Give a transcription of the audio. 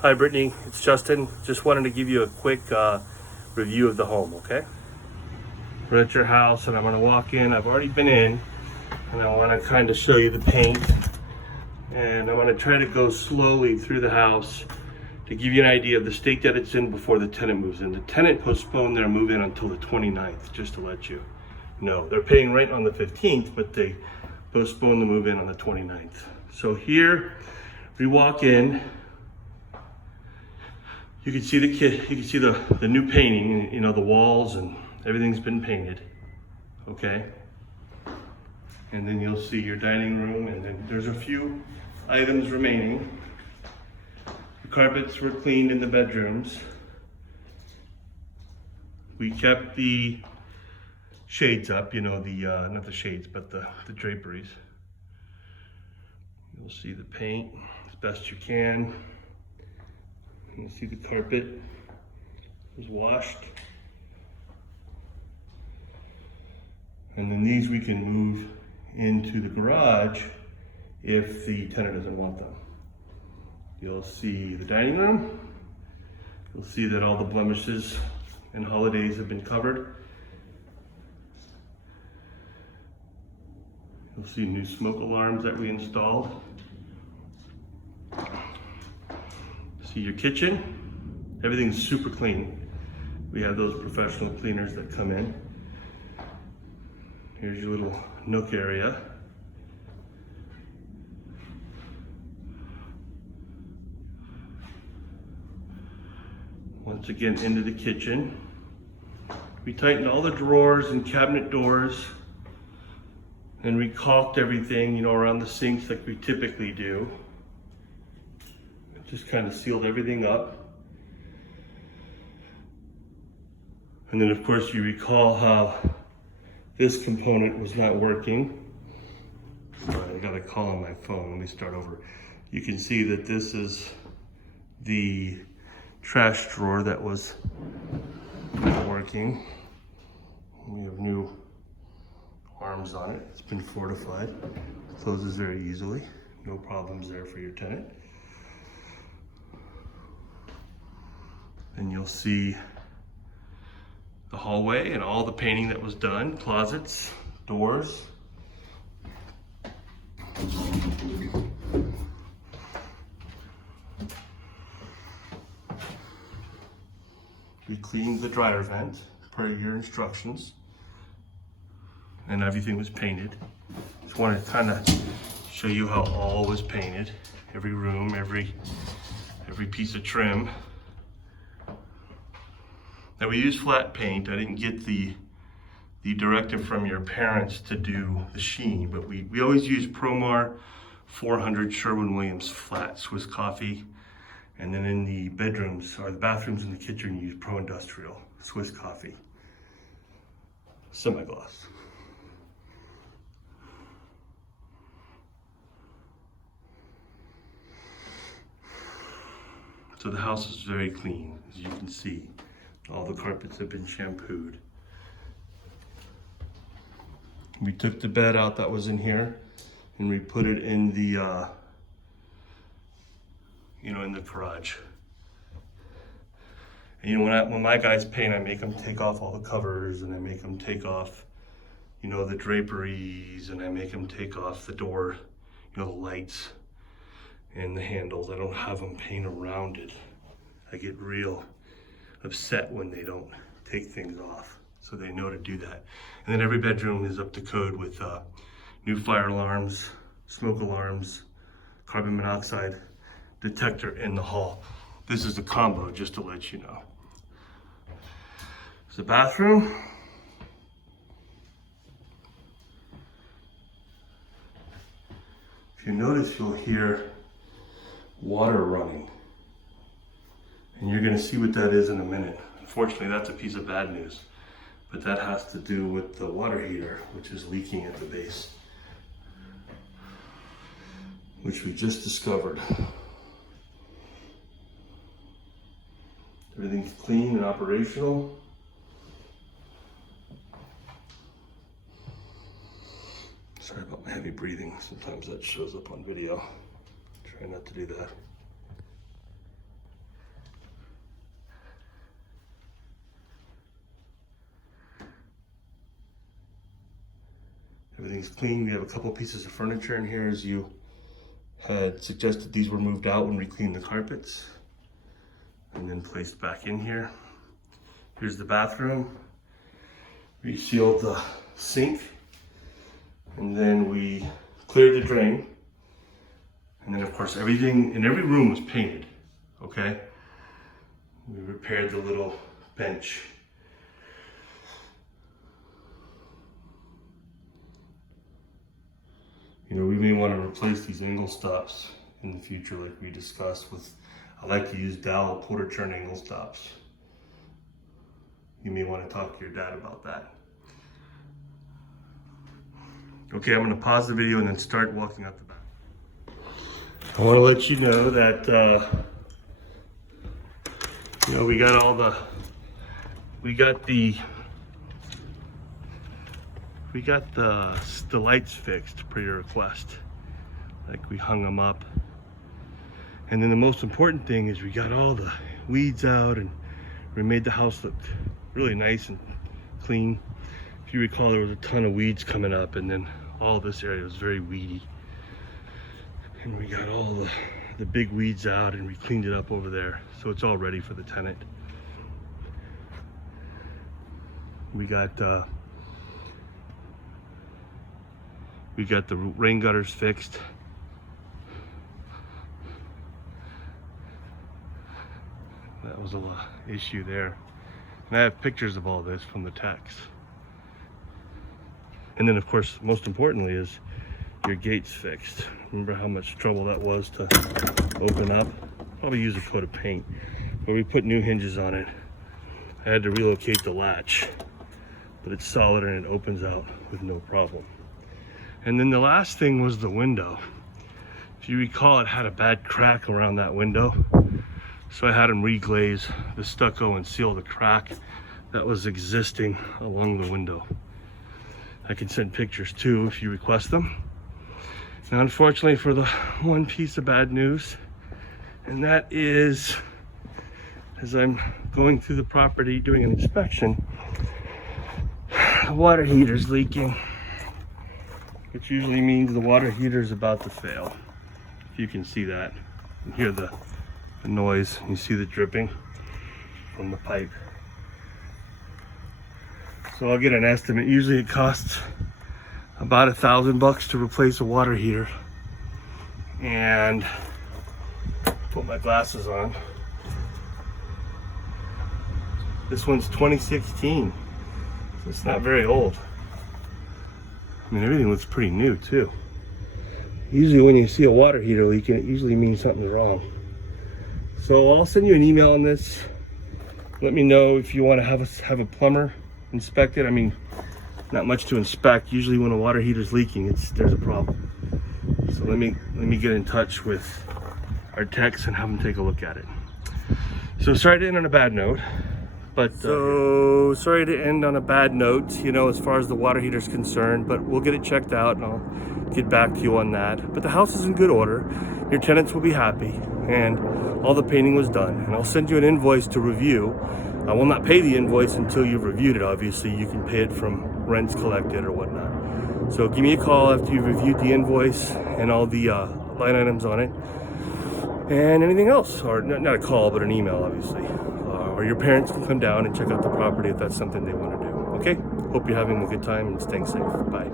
Hi Brittany, it's Justin. Just wanted to give you a quick review of the home, okay? We're at your house and I'm gonna walk in. I've already been in and I wanna kind of show you the paint. And I'm gonna try to go slowly through the house to give you an idea of the state that it's in before the tenant moves in. The tenant postponed their move in until the 29th, just to let you know. They're paying rent on the 15th, but they postponed the move in on the 29th. So here we walk in. You can see the new painting, you know, the walls and everything's been painted, okay? And then you'll see your dining room, and then there's a few items remaining. The carpets were cleaned in the bedrooms. We kept the shades up, you know, not the shades, but the draperies. You'll see the paint as best you can. You see the carpet was washed. And then these we can move into the garage if the tenant doesn't want them. You'll see the dining room. You'll see that all the blemishes and holidays have been covered. You'll see new smoke alarms that we installed. See your kitchen. Everything's super clean. We have those professional cleaners that come in. Here's your little nook area. Once again, into the kitchen. We tightened all the drawers and cabinet doors and recaulked everything, you know, around the sinks like we typically do. Just kind of sealed everything up. And then of course you recall how this component was not working. I got a call on my phone, let me start over. You can see that this is the trash drawer that was not working. We have new arms on it. It's been fortified. It closes very easily. No problems there for your tenant. And you'll see the hallway and all the painting that was done, closets, doors. We cleaned the dryer vent per your instructions, and everything was painted. Just wanted to kind of show you how all was painted. Every room, every piece of trim. Now we use flat paint. I didn't get the directive from your parents to do the sheen, but we always use Promar 400 Sherwin-Williams flat Swiss coffee. And then in the bedrooms, or the bathrooms and the kitchen, you use Pro Industrial Swiss coffee. Semi-gloss. So the house is very clean, as you can see. All the carpets have been shampooed. We took the bed out that was in here and we put it in the, in the garage. And you know, when my guys paint, I make them take off all the covers and I make them take off, you know, the draperies, and I make them take off the door, you know, the lights and the handles. I don't have them paint around it. I get real upset when they don't take things off, so they know to do that. And then every bedroom is up to code with new fire alarms, smoke alarms, carbon monoxide detector in the hall. This is the combo, just to let you know. It's the bathroom. If you notice, you'll hear water running. And you're gonna see what that is in a minute. Unfortunately, that's a piece of bad news, but that has to do with the water heater, which is leaking at the base, which we just discovered. Everything's clean and operational. Sorry about my heavy breathing. Sometimes that shows up on video. Try not to do that. everything's clean. We have a couple pieces of furniture in here, as you had suggested these were moved out when we cleaned the carpets and then placed back in here. Here's the bathroom. We sealed the sink, and then we cleared the drain. And then of course everything in every room was painted, okay? We repaired the little bench. You know, we may want to replace these angle stops in the future, like we discussed with, I like to use dowel quarter turn angle stops. You may want to talk to your dad about that. Okay, I'm going to pause the video and then start walking out the back. I want to let you know that, you know, we got the lights fixed per your request. Like, we hung them up. And then the most important thing is we got all the weeds out and we made the house look really nice and clean. If you recall, there was a ton of weeds coming up, and then all this area was very weedy. And we got all the big weeds out and we cleaned it up over there. So it's all ready for the tenant. We got the rain gutters fixed. That was a issue there. And I have pictures of all this from the text. And then of course, most importantly, is your gates fixed. Remember how much trouble that was to open up? Probably use a coat of paint. But we put new hinges on it. I had to relocate the latch, but it's solid and it opens out with no problem. And then the last thing was the window. If you recall, it had a bad crack around that window. So I had them reglaze the stucco and seal the crack that was existing along the window. I can send pictures too if you request them. Now, unfortunately, for the one piece of bad news, and that is, as I'm going through the property doing an inspection, the water heater's leaking, which usually means the water heater is about to fail. If you can see that, you hear the noise, you see the dripping from the pipe. So I'll get an estimate. Usually it costs about $1,000 to replace a water heater. And put my glasses on. This one's 2016, so it's not very old. I mean, everything looks pretty new too. Usually when you see a water heater leaking, it usually means something's wrong. So I'll send you an email on this. Let me know if you want to have a plumber inspect it. I mean, not much to inspect. Usually when a water heater's leaking, there's a problem. So let me get in touch with our techs and have them take a look at it. So sorry to end on a bad note, but sorry to end on a bad note, you know, as far as the water heater's concerned, but we'll get it checked out and I'll get back to you on that. But the house is in good order. Your tenants will be happy, and all the painting was done. And I'll send you an invoice to review. I will not pay the invoice until you've reviewed it. Obviously, you can pay it from rents collected or whatnot. So give me a call after you've reviewed the invoice and all the line items on it. And anything else, or not a call, but an email, obviously. Or your parents can come down and check out the property if that's something they want to do. Okay? Hope you're having a good time and staying safe. Bye.